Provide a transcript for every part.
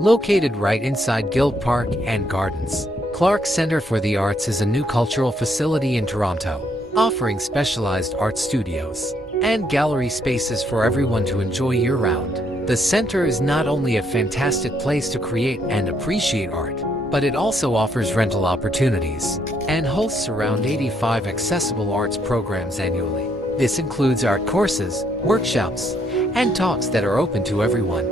Located right inside Guild Park and Gardens, Clark Centre for the Arts is a new cultural facility in Toronto, offering specialized art studios and gallery spaces for everyone to enjoy year-round. The center is not only a fantastic place to create and appreciate art, but it also offers rental opportunities and hosts around 85 accessible arts programs annually. This includes art courses, workshops, and talks that are open to everyone.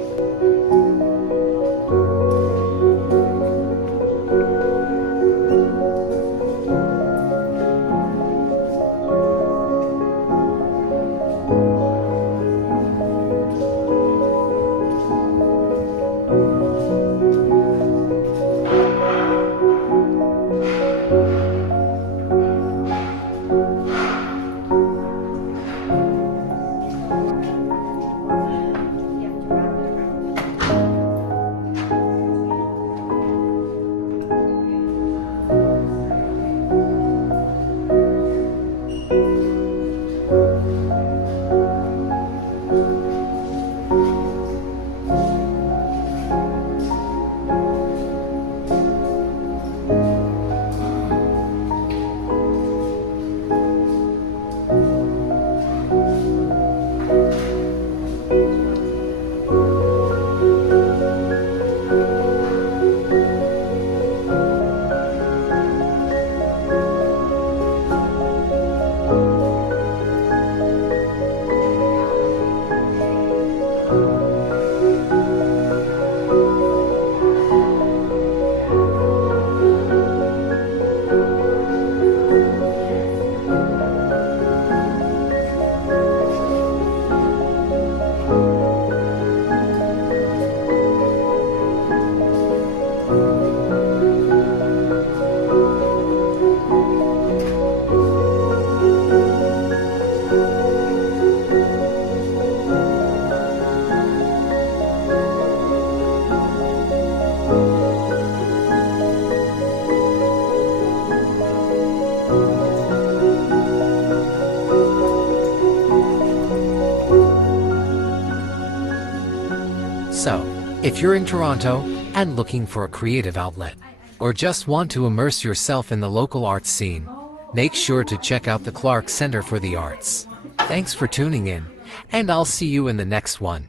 So, if you're in Toronto and looking for a creative outlet, or just want to immerse yourself in the local arts scene, make sure to check out the Clark Centre for the Arts. Thanks for tuning in, and I'll see you in the next one.